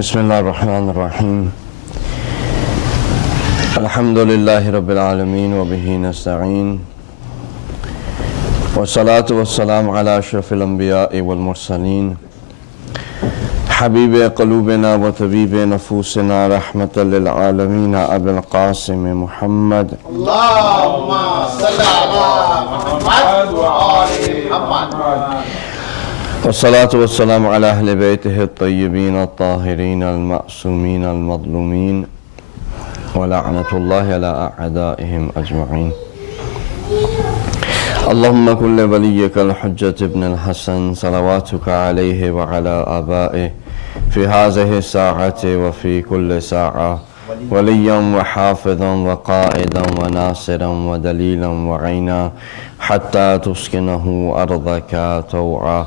بسم الله الرحمن الرحيم الحمد لله رب العالمين وبه نستعين والصلاة والسلام على أشرف الأنبياء والمرسلين حبيب قلوبنا وطبيب نفوسنا رحمة للعالمين أبي القاسم محمد اللهم صل على محمد وآل محمد والصلاة والسلام على أهل بيته الطيبين الطاهرين المعصومين المظلومين ولعنة الله على أعدائهم أجمعين. اللهم كن لوليك الحجة ابن الحسن صلواتك عليه وعلى آبائه في هذه الساعة وفي كل ساعة وليا وحافظا وقائدا وناصرا ودليلا وعينا حتى تسكنه أرضك طوعا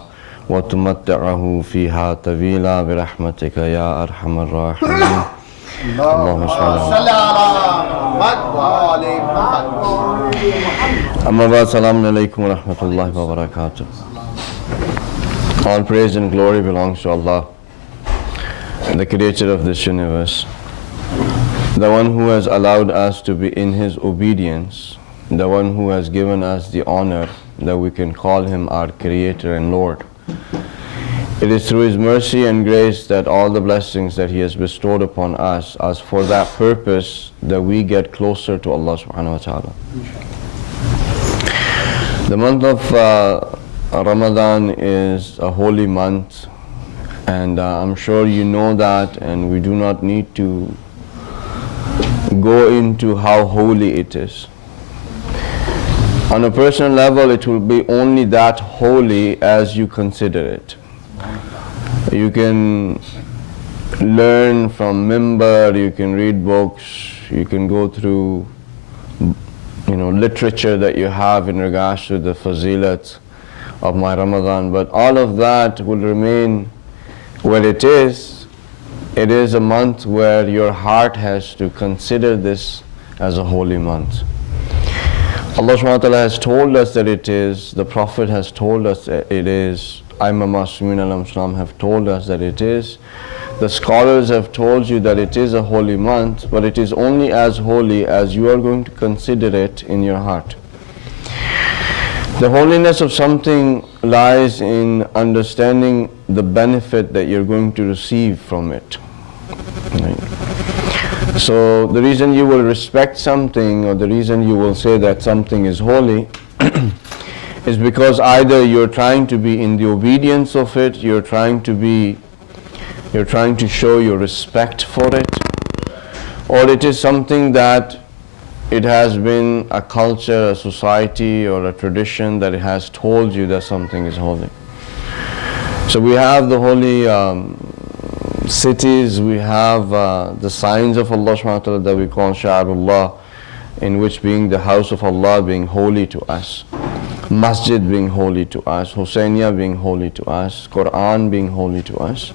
وتمتعه فيها طويلا برحمتك يا أرحم الراحمين. اللهم صل على محمد وآل محمد. أما بعد السلام عليكم ورحمة الله وبركاته. All praise and glory belongs to Allah, the creator of this universe, the one who has allowed us to be in His obedience, the one who has given us the honor that we can call Him our Creator and Lord. It is through His mercy and grace that all the blessings that He has bestowed upon us as for that purpose that we get closer to Allah subhanahu wa ta'ala. The month of Ramadan is a holy month, and I'm sure you know that, and we do not need to go into how holy it is. On a personal level, it will be only that holy as you consider it. You can learn from Mimbar, you can read books, you can go through literature that you have in regards to the fazilat of my Ramadan, but all of that will remain where it is. It is a month where your heart has to consider this as a holy month. Allah subhanahu wa ta'ala has told us that it is, the Prophet has told us that it is, Imambargah have told us that it is, the scholars have told you that it is a holy month, but it is only as holy as you are going to consider it in your heart. The holiness of something lies in understanding the benefit that you're going to receive from it. Right? So the reason you will respect something, or the reason you will say that something is holy is because either you're trying to be in the obedience of it, you're trying to show your respect for it, or it is something that it has been a culture, a society, or a tradition that it has told you that something is holy. So we have the holy cities, we have the signs of Allah subhanahu wa ta'ala that we call Sha'arullah, in which being the house of Allah being holy to us, Masjid being holy to us, Husainiya being holy to us, Quran being holy to us.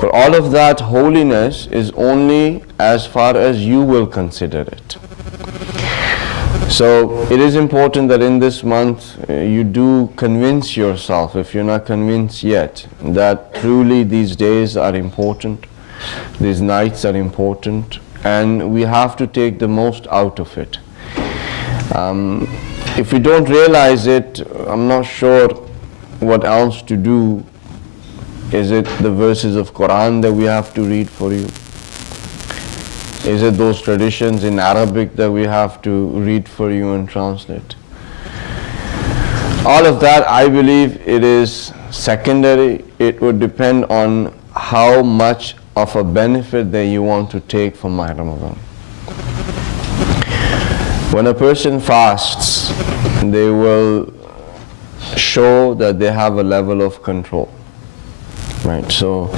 But all of that holiness is only as far as you will consider it. So it is important that in this month you do convince yourself, if you're not convinced yet, that truly these days are important, these nights are important, and we have to take the most out of it. If we don't realize it, I'm not sure what else to do. Is it the verses of Quran that we have to read for you? Is it those traditions in Arabic that we have to read for you and translate? All of that, I believe, it is secondary. It would depend on how much of a benefit that you want to take from my Ramadan. When a person fasts, they will show that they have a level of control. Right, so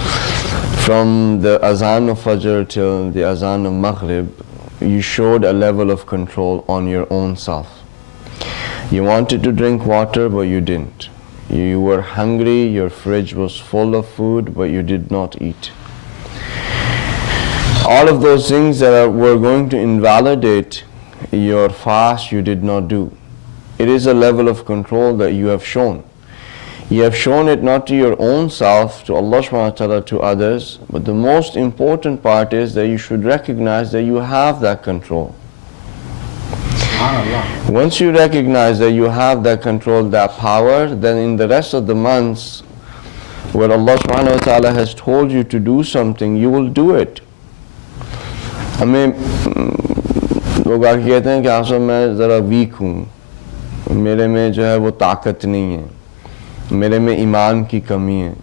from the azan of Fajr till the azan of Maghrib, you showed a level of control on your own self. You wanted to drink water, but you didn't. You were hungry, your fridge was full of food, but you did not eat. All of those things that were going to invalidate your fast, you did not do. It is a level of control that you have shown. You have shown it not to your own self, to Allah subhanahu wa ta'ala, to others, but the most important part is that you should recognize that you have that control. Once you recognize that you have that control, that power, then in the rest of the months where Allah subhanahu wa ta'ala has told you to do something, you will do it. हमें लोग आके कहते हैं कि आसम मैं ज़रा week हूँ, मेरे में जो है वो ताकत नहीं है, मेरे में ईमान की कमी है,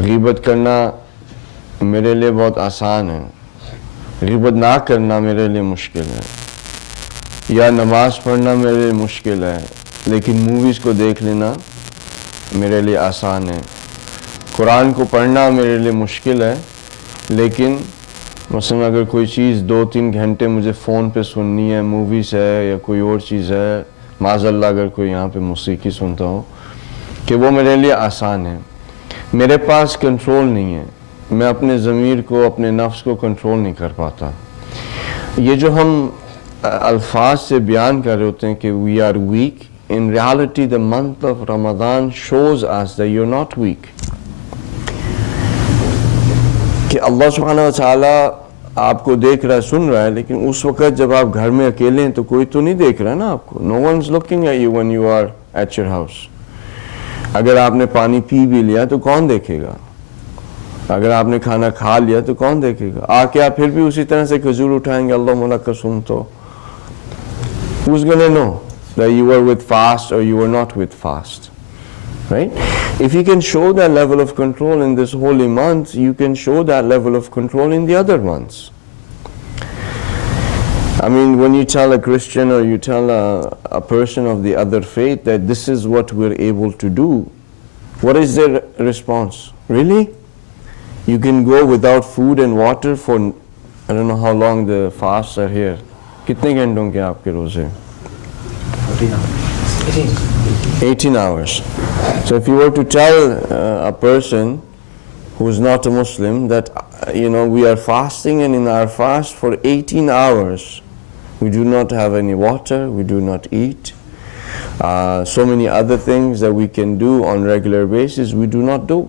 ग़ीबत करना मेरे लिए बहुत आसान है, ग़ीबत ना करना मेरे लिए मुश्किल है, या नमाज़ पढ़ना मेरे लिए मुश्किल है, लेकिन मूवीज़ को देख लेना मेरे लिए आसान है, कुरान को पढ़ना मेरे लिए मुश्किल है, लेकिन मसलन अगर कोई चीज़ 2-3 घंटे मुझे फ़ोन पे सुननी है, मूवीज़ है या कोई और चीज़ है, माज़अल्लाह अगर कोई यहाँ पे मौसीकी सुनता हो, कि वो मेरे लिए आसान है, मेरे पास कंट्रोल नहीं है, मैं अपने ज़मीर को, अपने नफ्स को कंट्रोल नहीं कर पाता। ये जो हम अल्फाज से बयान कर रहे होते हैं कि we are weak, in reality the month of Ramzan shows us that you are not weak, कि अल्लाह सुब्हानहू व तआला आपको देख रहा है, सुन रहा है, लेकिन उस वक़्त जब आप घर में अकेले हैं तो कोई तो नहीं देख रहा है ना आपको। No one is looking at you when you are at your house. अगर आपने पानी पी भी लिया तो कौन देखेगा, अगर आपने खाना खा लिया तो कौन देखेगा, आके आप फिर भी उसी तरह से खजूर उठाएंगे अल्लाह मौला कसम, तो who's gonna know that you were with fast or you were not with fast? Right? If you can show that level of control in this holy month, you can show that level of control in the other months. I mean, when you tell a Christian or you tell a person of the other faith that this is what we're able to do, what is their response? Really? You can go without food and water for, I don't know how long the fasts are here. कितने घंटों के आपके रोजे? 18 hours. So if you were to tell a person who is not a Muslim that we are fasting, and in our fast for 18 hours we do not have any water, we do not eat, so many other things that we can do on regular basis we do not do.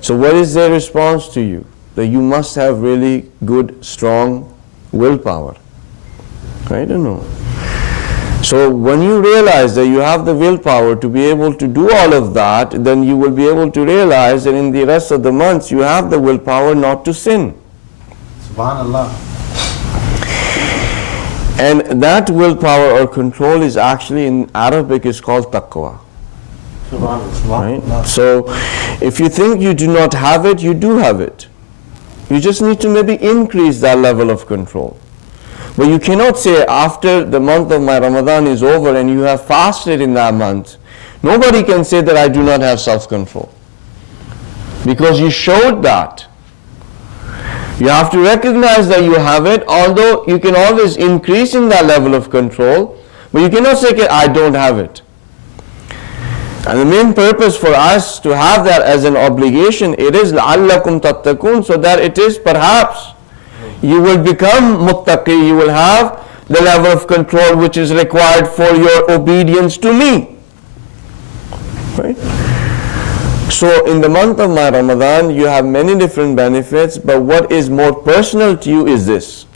So what is their response to you? That you must have really good, strong willpower, right or no? So when you realize that you have the willpower to be able to do all of that, then you will be able to realize that in the rest of the months you have the willpower not to sin. Subhanallah. And that willpower or control is actually, in Arabic, is called taqwa. Right? So if you think you do not have it, you do have it. You just need to maybe increase that level of control. But you cannot say after the month of my Ramadan is over and you have fasted in that month, nobody can say that I do not have self-control, because you showed that. You have to recognize that you have it, although you can always increase in that level of control, but you cannot say I don't have it. And the main purpose for us to have that as an obligation, it is لَعَلَّكُمْ تَتَّقُونَ, so that it is perhaps you will become muttaqi, you will have the level of control which is required for your obedience to me. Right? So in the month of my Ramadan you have many different benefits, but what is more personal to you is this,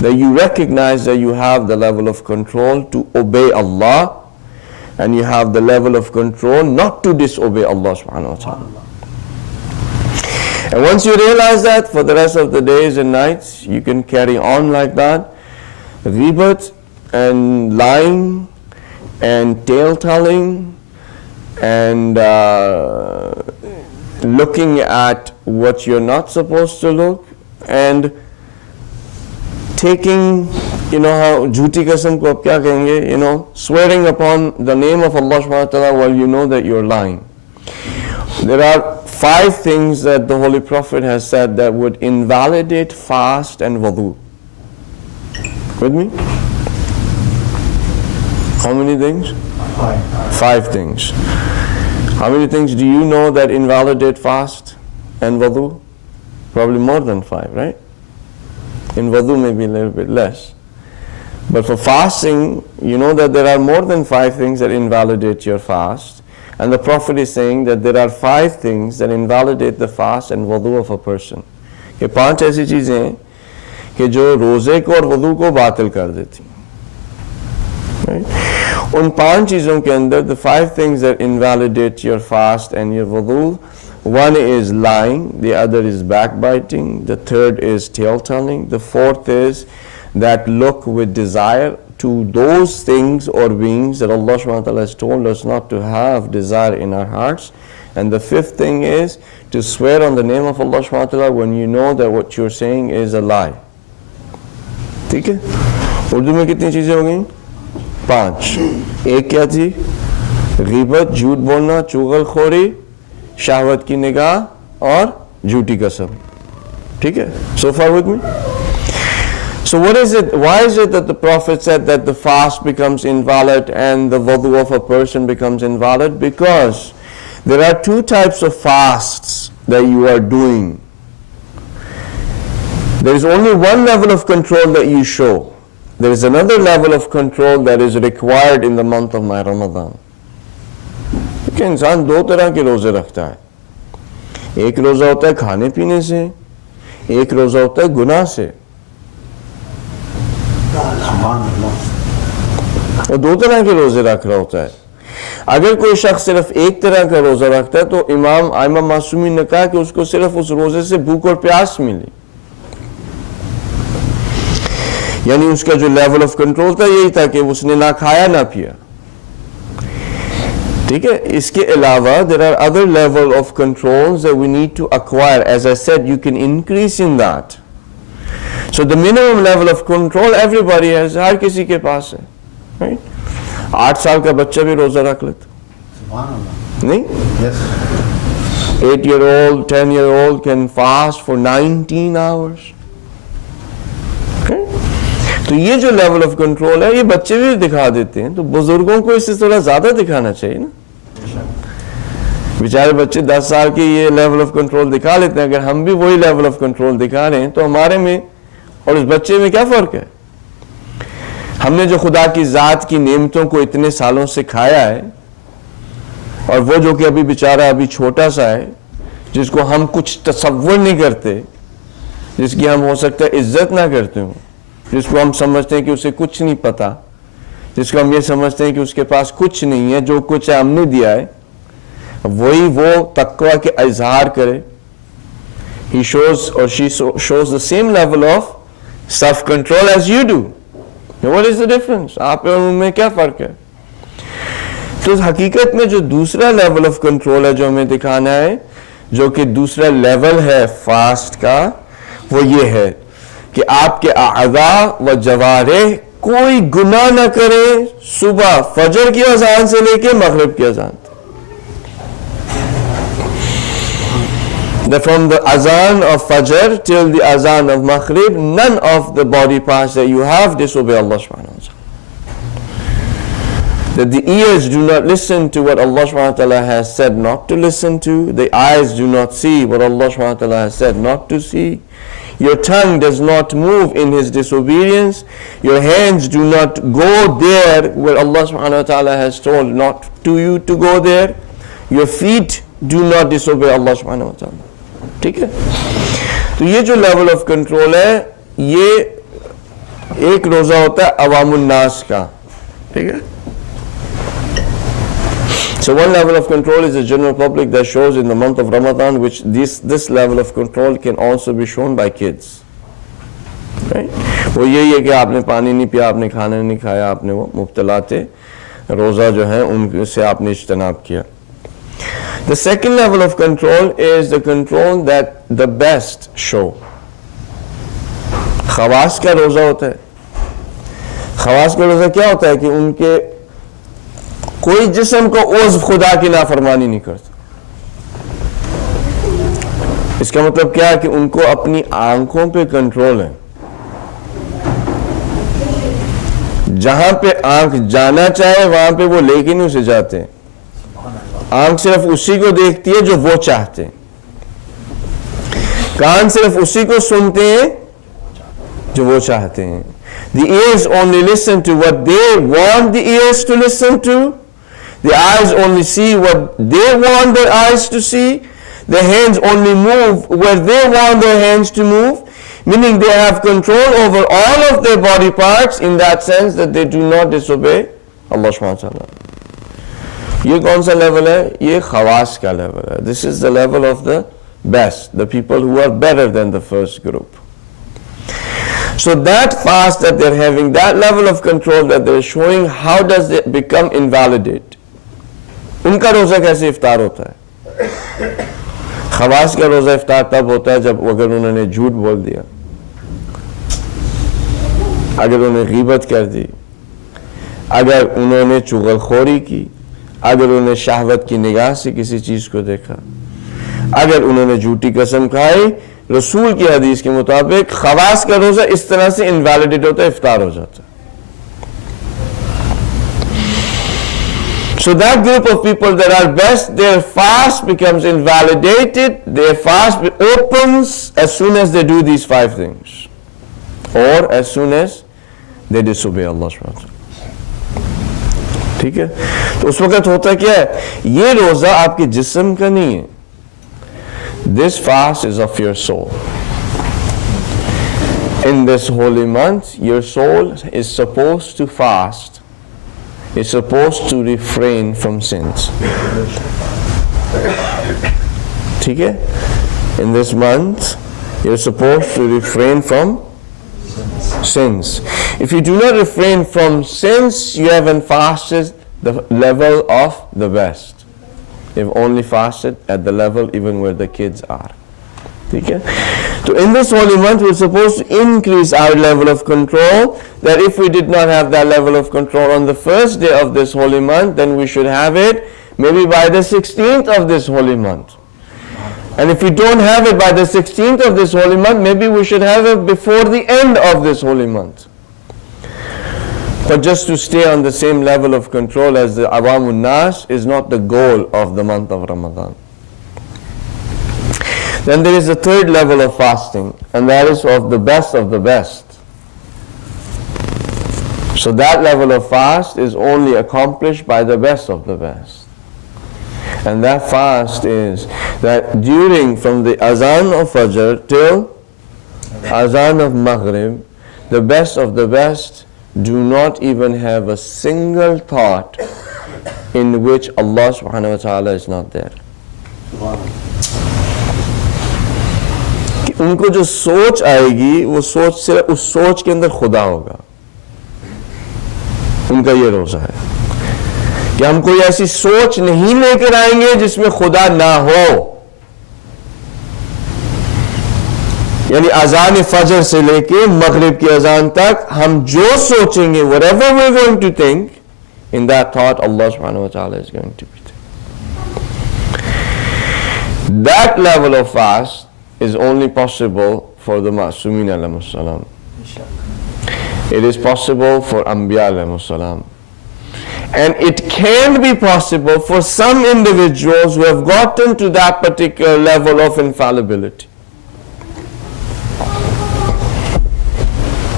that you recognize that you have the level of control to obey Allah, and you have the level of control not to disobey Allah subhanahu wa ta'ala. And once you realize that, for the rest of the days and nights you can carry on like that. Ghibat and lying and tale-telling and looking at what you're not supposed to look, and taking, how jhuti qasam ko ab kya kahenge, swearing upon the name of Allah subhanahu wa ta'ala while you know that you're lying. There are 5 things that the Holy Prophet has said that would invalidate fast and wudu. With me? How many things? 5 things. How many things do you know that invalidate fast and wudu? Probably more than 5, right? In wudu maybe a little bit less. But for fasting, you know that there are more than 5 things that invalidate your fast. And the Prophet is saying that there are 5 things that invalidate the fast and wudu of a person. कि 5 ऐसी चीज़ें हैं कि जो रोज़े को और वुदू को बातिल कर देती हैं। उन 5 चीज़ों के अंदर the 5 things that invalidate your fast and your wudu, one is lying, the other is backbiting, the third is tale-telling, the fourth is that look with desire to those things or beings that Allah subhanahu wa ta'ala has told us not to have desire in our hearts, and the fifth thing is to swear on the name of Allah subhanahu wa ta'ala when you know that what you're saying is a lie. ठीक है? उर्दू में कितनी चीज़ें हो गई? 5. एक क्या थी? ग़ीबत, झूठ बोलना, चुगलखोरी, शहवत की निगाह और झूठी कसम. ठीक है? So far with me? So what is it? Why is it that the Prophet said that the fast becomes invalid and the wudu of a person becomes invalid? Because there are 2 types of fasts that you are doing. There is only one level of control that you show. There is another level of control that is required in the month of my Ramadan. क्योंकि इंसान 2 तरह के रोज़े रखता है. एक रोज़ा होता है खाने पीने से, एक रोज़ा होता है गुनाह से. और 2 तरह के रोज़े रख रहा होता है. अगर कोई शख्स सिर्फ एक तरह का रोज़ा रखता है तो इमाम मासूमी ने कहा कि उसको सिर्फ उस रोज़े से भूख और प्यास मिली, यानी उसका जो लेवल ऑफ कंट्रोल था यही था कि उसने ना खाया ना पिया. ठीक है? इसके अलावा there are other level of controls that we need to acquire. As I said, you can increase in that. So the minimum level of control everybody has, हर किसी के पास है. Right? 8 साल का बच्चा भी रोज़ा रख लेता नहीं? Yes. 8-year-old, 10-year-old can fast for 19 hours. Okay? तो ये जो लेवल ऑफ कंट्रोल है ये बच्चे भी दिखा देते हैं, तो बुजुर्गों को इससे थोड़ा ज़्यादा दिखाना चाहिए ना. बेचारे बच्चे 10 साल के ये लेवल ऑफ कंट्रोल दिखा लेते हैं. अगर हम भी वही लेवल ऑफ कंट्रोल दिखा रहे हैं तो हमारे में और उस बच्चे में क्या फ़र्क है? हमने जो खुदा की ज़ात की नेमतों को इतने सालों से खाया है, और वो जो कि अभी बेचारा अभी छोटा सा है, जिसको हम कुछ तसव्वुर नहीं करते, जिसकी हम हो सकता है इज्जत ना करते हो, जिसको हम समझते हैं कि उसे कुछ नहीं पता, जिसको हम ये समझते हैं कि उसके पास कुछ नहीं है, जो कुछ है हमने दिया है, वही वो तक़वा के इज़हार करे. He shows or she shows the same level of self-control as you do. Now what is the difference? आप और उनमें क्या फ़र्क है? तो हकीकत में जो दूसरा लेवल ऑफ कंट्रोल है जो हमें दिखाना है, जो कि दूसरा लेवल है फास्ट का, वो ये है कि आपके आज़ा व जवारे कोई गुनाह न करे सुबह फजर की अजान से लेके मगरिब की अजान. That from the azan of Fajr till the azan of Maghrib, none of the body parts that you have disobey Allah subhanahu wa ta'ala. That the ears do not listen to what Allah subhanahu wa ta'ala has said not to listen to. The eyes do not see what Allah subhanahu wa ta'ala has said not to see. Your tongue does not move in His disobedience. Your hands do not go there where Allah subhanahu wa ta'ala has told not to you to go there. Your feet do not disobey Allah subhanahu wa ta'ala. ठीक है? तो ये जो level of control है, ये एक रोज़ा होता है अवामुन नास का. ठीक है? So one level of control is the general public that shows in the month of Ramadan, which this level of control can also be shown by kids. Right? वो यही है कि आपने पानी नहीं पिया, आपने खाना नहीं खाया, आपने वो मुब्तला थे, रोज़ा जो है उनसे आपने इज्तनाब किया. The second level of control is the control that the best show. Khawas का रोज़ा होता है. खवास का रोज़ा क्या होता है कि उनके कोई जिस्म को उज़्व खुदा की नाफरमानी नहीं करता. इसका मतलब क्या है कि उनको अपनी आंखों पे कंट्रोल है. जहां पे आंख जाना चाहे वहां पे वो लेके नहीं उसे जाते हैं. आंख सिर्फ उसी को देखती है जो वो चाहते हैं. कान सिर्फ उसी को सुनते हैं जो वो चाहते हैं. The ears only listen to what they want the ears to listen to. The eyes only see what they want their eyes to see. The hands only move where they want their hands to move, meaning they have control over all of their body parts in that sense that they do not disobey Allah subhanahu wa ta'ala. ये कौन सा level है? ये खवास का level है. This is the level of the best, the people who are better than the first group. So that fast that they're having, that level of control that they're showing, how does it become invalidate? उनका रोज़ा कैसे इफ्तार होता है? खवास का रोज़ा इफ्तार तब होता है जब अगर उन्होंने झूठ बोल दिया, अगर उन्होंने गीबत कर दी, अगर उन्होंने चुगलखोरी की, अगर उन्होंने शहवत की निगाह से किसी चीज़ को देखा, अगर उन्होंने झूठी कसम खाई, रसूल की हदीस के मुताबिक खवास का रोज़ा इस तरह से इनवैलिडेट होता है, इफ्तार हो जाता है. So that group of people that are best, their fast becomes invalidated, their fast opens as soon as they do these 5 things, or as soon as they disobey Allah subhanahu wa ta'ala. ठीक है? तो उस वक्त होता क्या है? ये रोज़ा आपके जिस्म का नहीं है. This fast is of your soul. In this holy month, your soul is supposed to fast. It's supposed to refrain from sins. ठीक है? In this month, you're supposed to refrain from sins. If you do not refrain from sins, you haven't fasted the level of the best. You've only fasted at the level even where the kids are. Okay? So in this holy month, we're supposed to increase our level of control, that if we did not have that level of control on the first day of this holy month, then we should have it maybe by the 16th of this holy month. And if we don't have it by the 16th of this holy month, maybe we should have it before the end of this holy month. But just to stay on the same level of control as the Awamun Nas is not the goal of the month of Ramadan. Then there is a third level of fasting, and that is of the best of the best. So that level of fast is only accomplished by the best of the best. And that fast is that during from the Azan of Fajr till Azan of Maghrib, the best of the best do not even have a single thought in which Allah subhanahu wa ta'ala is not there. उनको जो सोच आएगी वो सोच से उस सोच के अंदर खुदा होगा. उनका ये रोज़ा है कि हम कोई ऐसी सोच नहीं लेकर आएंगे जिसमें खुदा ना हो. यानी अजान फजर से लेके मगरिब की अजान तक हम जो सोचेंगे, whatever we're going to think, in that thought Allah subhanahu wa ta'ala is going to be there. That level of fast is only possible for the Ma'sumin alayhi salam. It is possible for Anbiya alayhi salam. And it can be possible for some individuals who have gotten to that particular level of infallibility.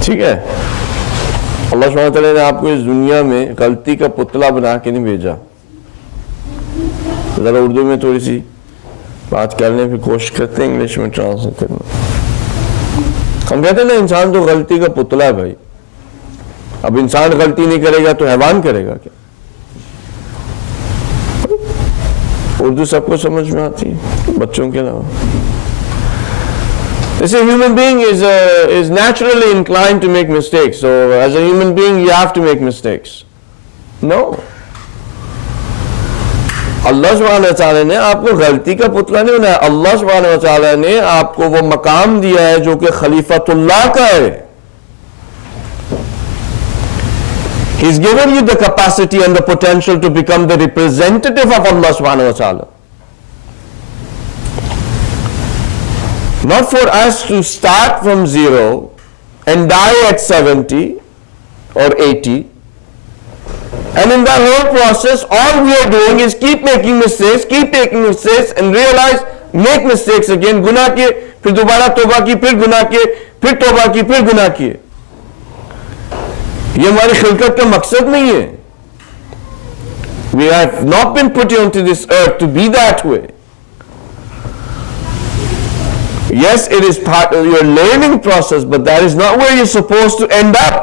ठीक है? अल्लाह सुब्हानहू व तआला ने आपको इस दुनिया में गलती का पुतला बना के नहीं भेजा. ज़रा उर्दू में थोड़ी सी बात करने की कोशिश करते हैं, इंग्लिश में ट्रांसलेट करना. हम कहते हैं ना इंसान तो गलती का पुतला है भाई. अब इंसान गलती नहीं करेगा तो हैवान करेगा क्या? उर्दू सबको समझ में आती है, बच्चों के अलावा. They say human being is naturally inclined to make mistakes. So as a human being you have to make mistakes. No. अल्लाह सुब्हानहू व तआला ने आपको गलती का पुतला नहीं बनाया. अल्लाह सुब्हानहू व तआला ने आपको वो मकाम दिया है जो कि खलीफतुल्लाह का है. He's given you the capacity and the potential to become the representative of Allah subhanahu wa ta'ala. Not for us to start from zero and die at 70 or 80. And in that whole process, all we are doing is keep making mistakes and realize, make mistakes again. गुनाह किए, फिर दोबारा तौबा की, फिर गुनाह किए, फिर तौबा की, फिर गुनाह किए. ये हमारी खिलकत का मकसद नहीं है. We have not been put onto this earth to be that way. Yes, it is part of your learning process, but that is not where you're supposed to end up.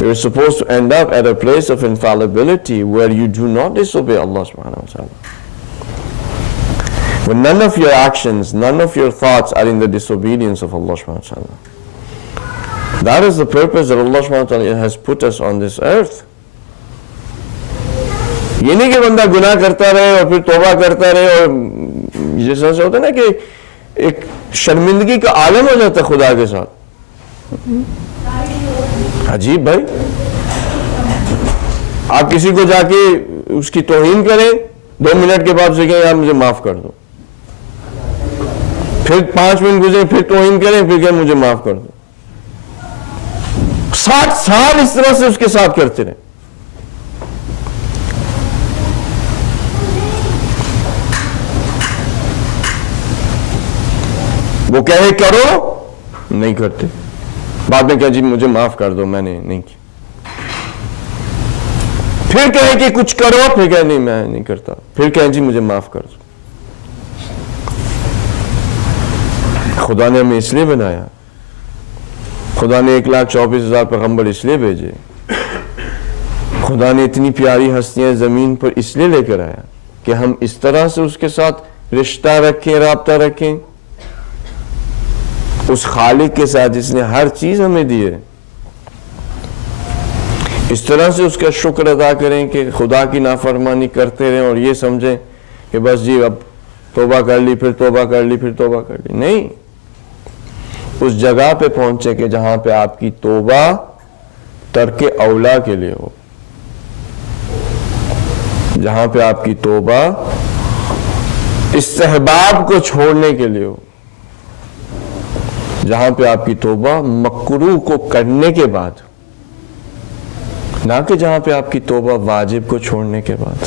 You're supposed to end up at a place of infallibility where you do not disobey Allah subhanahu wa ta'ala. When none of your actions, none of your thoughts are in the disobedience of Allah subhanahu wa ta'ala. That is the purpose that Allah subhanahu wa ta'ala has put us on this earth. ये नहीं कि बंदा गुनाह करता रहे और फिर तौबा करता रहे और जैसा से होता है ना कि एक शर्मिंदगी का आलम हो जाता है खुदा के साथ. अजीब भाई, आप किसी को जाके उसकी तौहीन करें, 2 मिनट के बाद से कहें यार मुझे माफ कर दो, फिर 5 मिनट गुजरे फिर तौहीन करें, फिर कहें मुझे माफ कर दो. 60 साल इस तरह से उसके साथ करते रहे. वो कहे करो, नहीं करते. बाद में कहे जी मुझे माफ कर दो, मैंने नहीं किया. फिर कहे कि कुछ करो, फिर कहे नहीं मैं नहीं करता, फिर कहे जी मुझे माफ कर दो. खुदा ने हमें इसलिए बनाया, खुदा ने 1,24,000 पैगंबर इसलिए भेजे, खुदा ने इतनी प्यारी हस्तियां जमीन पर इसलिए लेकर आया कि हम इस तरह से उसके साथ रिश्ता रखें, राब्ता रखें, उस खालिक के साथ जिसने हर चीज हमें दी है. इस तरह से उसका शुक्र अदा करें कि खुदा की नाफरमानी करते रहें और ये समझें कि बस जी अब तौबा कर ली, फिर तौबा कर ली, फिर तौबा कर ली. नहीं, उस जगह पे पहुंचे कि जहां पे आपकी तौबा तर्के औला के लिए हो, जहां पे आपकी तौबा इस्तेहबाब को छोड़ने के लिए हो, जहां पे आपकी तौबा मकरूह को करने के बाद, ना कि जहां पे आपकी तौबा वाजिब को छोड़ने के बाद.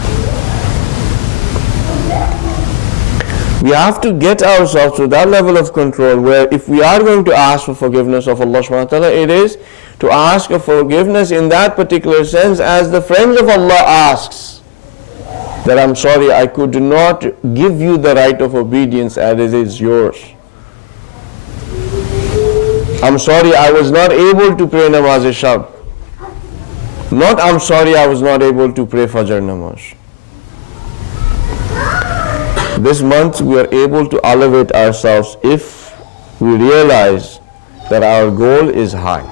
We have to get ourselves to that level of control where if we are going to ask for forgiveness of Allah subhanahu wa ta'ala, it is to ask for forgiveness in that particular sense as the friends of Allah asks that I'm sorry I could not give you the right of obedience as it is yours. I'm sorry I was not able to pray namaz-e-shab. Not I'm sorry I was not able to pray Fajr namaz. This month we are able to elevate ourselves if we realize that our goal is high.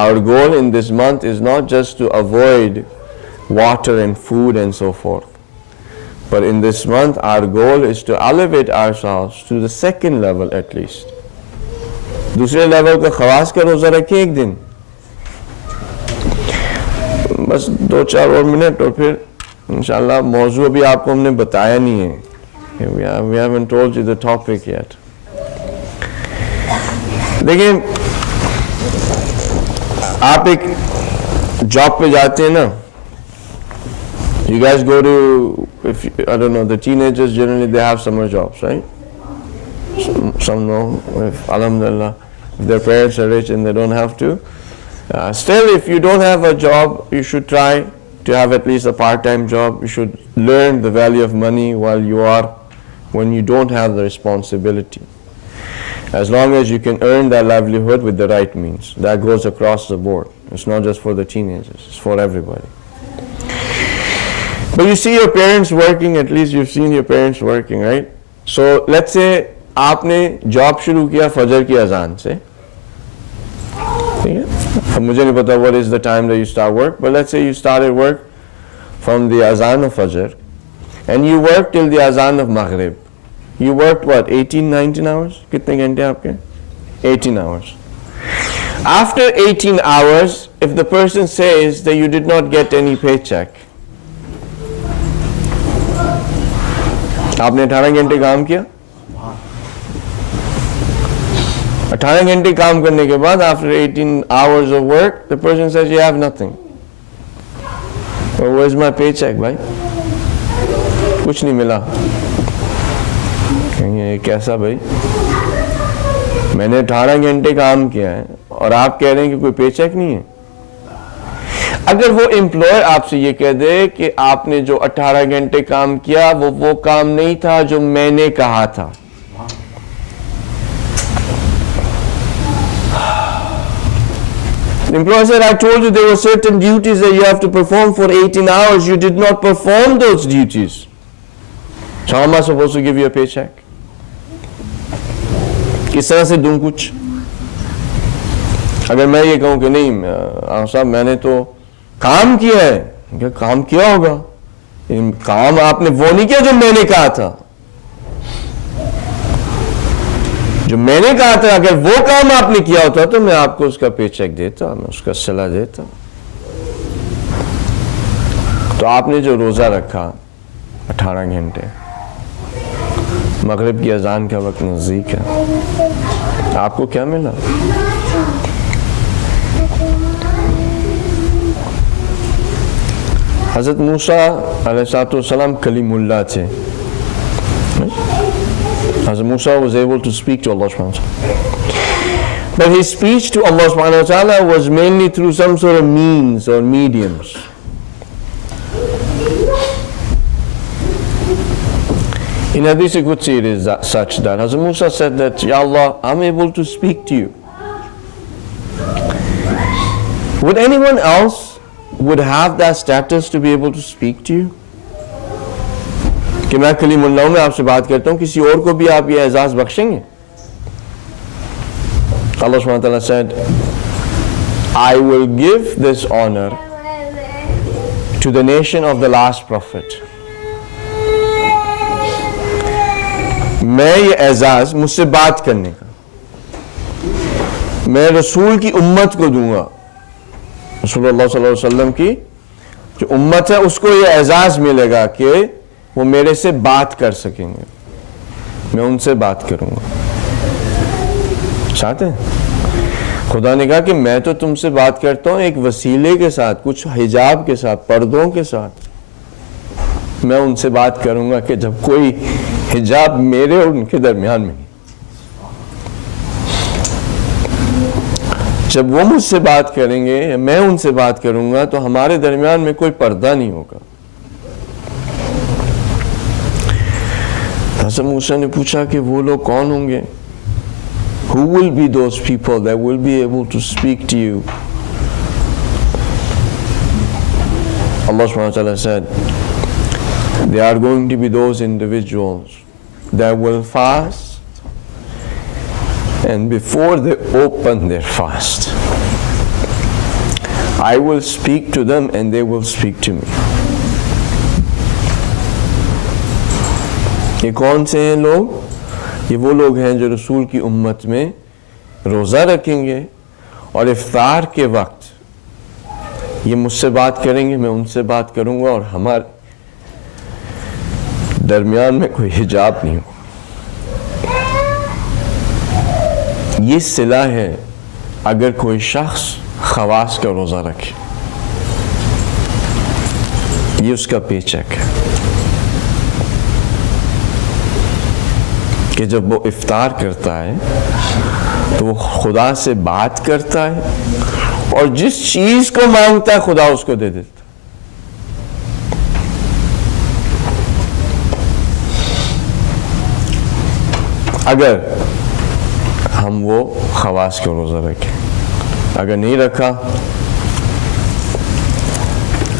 Our goal in this month is not just to avoid water and food and so forth, but in this month our goal is to elevate ourselves to the second level at least. दूसरे level का खवास का रोज़ा रखें एक दिन, बस 2-4 और minute, और फिर इंशाल्लाह मौजू अभी आपको हमने बताया नहीं है. We haven't told you the topic yet. देखिए, आप एक जॉब पे जाते हैं ना, you guys go to, I don't know, the teenagers generally they have summer jobs, right? Some know, alhamdulillah, if their parents are rich and they don't have to. Still, if you don't have a job, you should try to have at least a part-time job. You should learn the value of money when you don't have the responsibility. As long as you can earn that livelihood with the right means. That goes across the board. It's not just for the teenagers, it's for everybody. But you see your parents working, at least you've seen your parents working, right? So let's say आपने job शुरू किया फजर की अजान से, ठीक है? अब मुझे नहीं पता what is the time that you start work, but let's say you started work from the azan of Fajr and you worked till the azan of Maghrib. You worked what, 18-19 hours? कितने घंटे आपके? 18 hours. After 18 hours, if the person says that you did not get any paycheck, आपने 18 घंटे काम किया, 18 घंटे काम करने के बाद after 18 hours of work, the person says you have nothing. Well, where's my paycheck, भाई? कुछ नहीं मिला. ये कैसा भाई? मैंने 18 घंटे काम किया है और आप कह रहे हैं कि कोई पेचेक नहीं है. अगर वो एम्प्लॉयर आपसे ये कह दे कि आपने जो 18 घंटे काम किया वो काम नहीं था जो मैंने कहा था, the employer said, I told you there were certain duties that you have to perform for 18 hours. You did not perform those duties. So how am I supposed to give you a paycheck? किस तरह से दूं कुछ? अगर मैं ये कहूँ कि नहीं साहब मैंने तो काम किया है, क्या काम किया होगा, काम आपने वो नहीं किया जो मैंने कहा था, जो मैंने कहा था अगर वो काम आपने किया होता तो मैं आपको उसका पेचेक देता, मैं उसका सलाह देता। तो आपने जो रोज़ा रखा 18 घंटे, मगरिब की अजान का वक्त नज़दीक है, आपको क्या मिला? हज़रत मूसा अलैहिस्सलाम कलीमुल्लाह थे। Hazrat Musa was able to speak to Allah subhanahu wa ta'ala. But his speech to Allah subhanahu wa ta'ala was mainly through some sort of means or mediums. In Hadith Qudsi it is such that Hazrat Musa said that, Ya Allah, I'm able to speak to you. Would anyone else would have that status to be able to speak to you? कि मैं कलीमुल्लाह हूं, मैं आपसे बात करता हूं, किसी और को भी आप ये Ejaz बख्शेंगे? Allah subhanahu wa ta'ala said, I will give this honor to the nation of the last prophet. मैं ये एजाज मुझसे बात करने का मैं रसूल की उम्मत को दूंगा। रसूलुल्लाह सल्लल्लाहु अलैहि वसल्लम की जो उम्मत है उसको ये एजाज मिलेगा कि वो मेरे से बात कर सकेंगे, मैं उनसे बात करूंगा। साथ है खुदा ने कहा कि मैं तो तुमसे बात करता हूं एक वसीले के साथ, कुछ हिजाब के साथ, पर्दों के साथ मैं उनसे बात करूंगा कि जब कोई हिजाब मेरे और उनके दरमियान में नहीं। जब वो मुझसे बात करेंगे या मैं उनसे बात करूंगा तो हमारे दरमियान में कोई पर्दा नहीं होगा। हज़रत मूसा ने पूछा कि वो लोग कौन होंगे? Who will be those people that will be able to speak to you? Allah subhanahu wa ta'ala said, there are going to be those individuals that will fast, and before they open their fast, I will speak to them and they will speak to me. ये कौन से हैं लोग? ये वो लोग हैं जो रसूल की उम्मत में रोज़ा रखेंगे और इफ्तार के वक्त ये मुझसे बात करेंगे, मैं उनसे बात करूंगा और हमारे दरमियान में कोई हिजाब नहीं होगा। ये सिला है अगर कोई शख्स खवास का रोज़ा रखे, ये उसका पेचेक है कि जब वो इफ्तार करता है तो वो खुदा से बात करता है और जिस चीज को मांगता है खुदा उसको दे देता है। अगर हम वो खवास का रोजा रखें, अगर नहीं रखा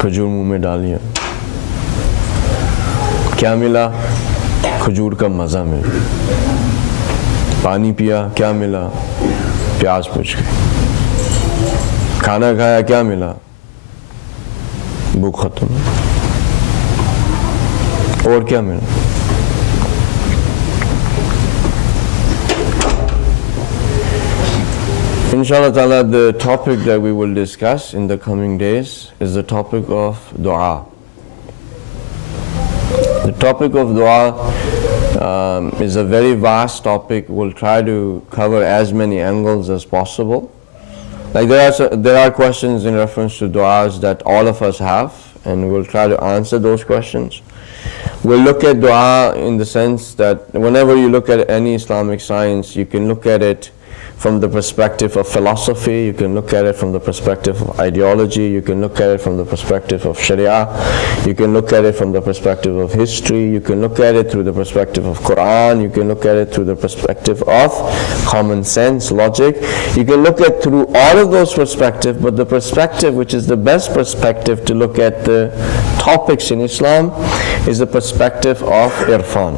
खजूर मुंह में डालिए, क्या मिला? खजूर का मज़ा मिला। पानी पिया, क्या मिला? प्यास बुझ गई। खाना खाया, क्या मिला? भूख खत्म। और क्या मिला? Inshallah ta'ala, the topic that we will discuss in the coming days is the topic of dua. The topic of dua is a very vast topic. We'll try to cover as many angles as possible. Like there are questions in reference to du'as that all of us have, and we'll try to answer those questions. We'll look at dua in the sense that whenever you look at any Islamic science, you can look at it from the perspective of philosophy, you can look at it from the perspective of ideology, you can look at it from the perspective of Sharia, you can look at it from the perspective of history, you can look at it through the perspective of Quran, you can look at it through the perspective of common sense, logic. You can look at through all of those perspectives, but the perspective which is the best perspective to look at the topics in Islam is the perspective of irfan.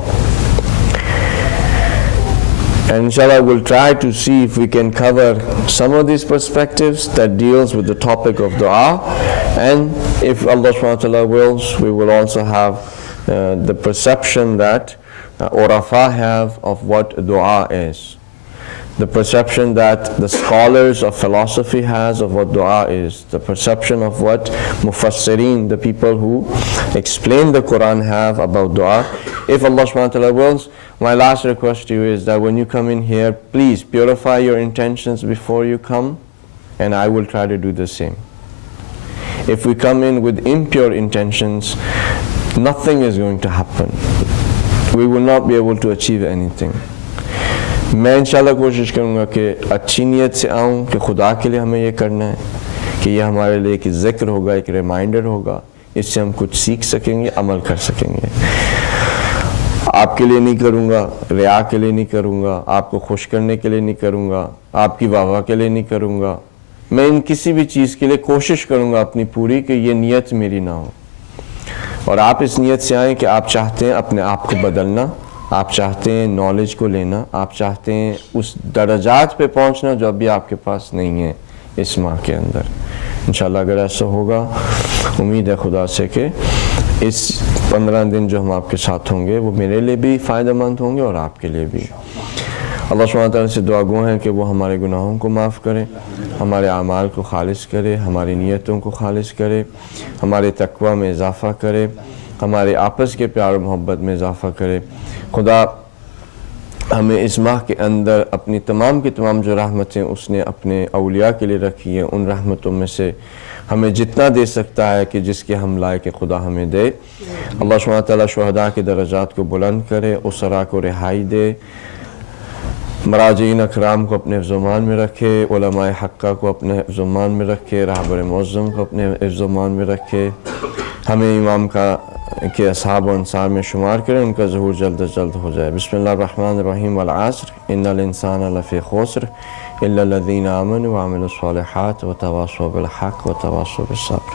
And inshallah we'll try to see if we can cover some of these perspectives that deals with the topic of dua, and if Allah subhanahu wa ta'ala wills, we will also have the perception that Urafa have of what dua is, the perception that the scholars of philosophy has of what dua is, the perception of what mufassirin, the people who explain the Quran, have about dua. If Allah subhanahu wa ta'ala wills, my last request to you is that when you come in here, please purify your intentions before you come, and I will try to do the same. If we come in with impure intentions, nothing is going to happen. We will not be able to achieve anything. मैं इंशाल्लाह कोशिश करूँगा कि अच्छी नीयत से आऊँ कि खुदा के लिए हमें ये करना है, कि ये हमारे लिए एक ज़िक्र होगा, एक रिमाइंडर होगा, इससे हम कुछ सीख सकेंगे, अमल कर सकेंगे। आपके लिए नहीं करूँगा, रिया के लिए नहीं करूँगा, आपको खुश करने के लिए नहीं करूँगा, आपकी वाह के लिए नहीं करूँगा। मैं इन किसी भी चीज़ के लिए कोशिश करूँगा अपनी पूरी कि ये नीयत मेरी ना हो, और आप इस नीयत से आएँ कि आप चाहते हैं अपने आप को बदलना, आप चाहते हैं नॉलेज को लेना, आप चाहते हैं उस दर्जात पे पहुंचना जो अभी आपके पास नहीं है इस माह के अंदर। इंशाल्लाह अगर ऐसा होगा, उम्मीद है खुदा से कि इस 15 दिन जो हम आपके साथ होंगे वो मेरे लिए भी फ़ायदेमंद होंगे और आपके लिए भी। अल्लाह सुब्हानहू व तआला से दुआ गो हैं कि वो हमारे गुनाहों को माफ़ करे, हमारे आमाल को खालिस करे, हमारी नीयतों को खालिस करे, हमारे तकवा में इजाफ़ा करे, हमारे आपस के प्यार और मोहब्बत में इजाफ़ा करे। खुदा हमें इस माह के अंदर अपनी तमाम की तमाम जो रहमतें उसने अपने औलिया के लिए रखी हैं, उन रहमतों में से हमें जितना दे सकता है कि जिसके हम लायक खुदा हमें दे। अल्लाह सुब्हानहू व तआला शुहदा के दर्जात को बुलंद करे, उसरा को रिहाई दे, मराजीन अकराम को अपने हिफ्ज़-ओ-मान में रखे, उलमाए हक्का को अपने हिफ्ज़-ओ-मान में रखे, रहबर मुअज़्ज़म को अपने हिफ्ज़-ओ-मान में रखे, हमें इमाम का के असहाब व अंसार में शुमार करें, उनका ज़हूर जल्द अज जल्द हो जाए। बिस्मिल्लाहिर्रहमानिर्रहीम वल अस्र इन्नल इंसाना लफ़ी खुस्र इल्ला लज़ीना आमनु व अमिलुस सालिहात व तवासौ बिल हक़ व तवासौ बिस सब्र।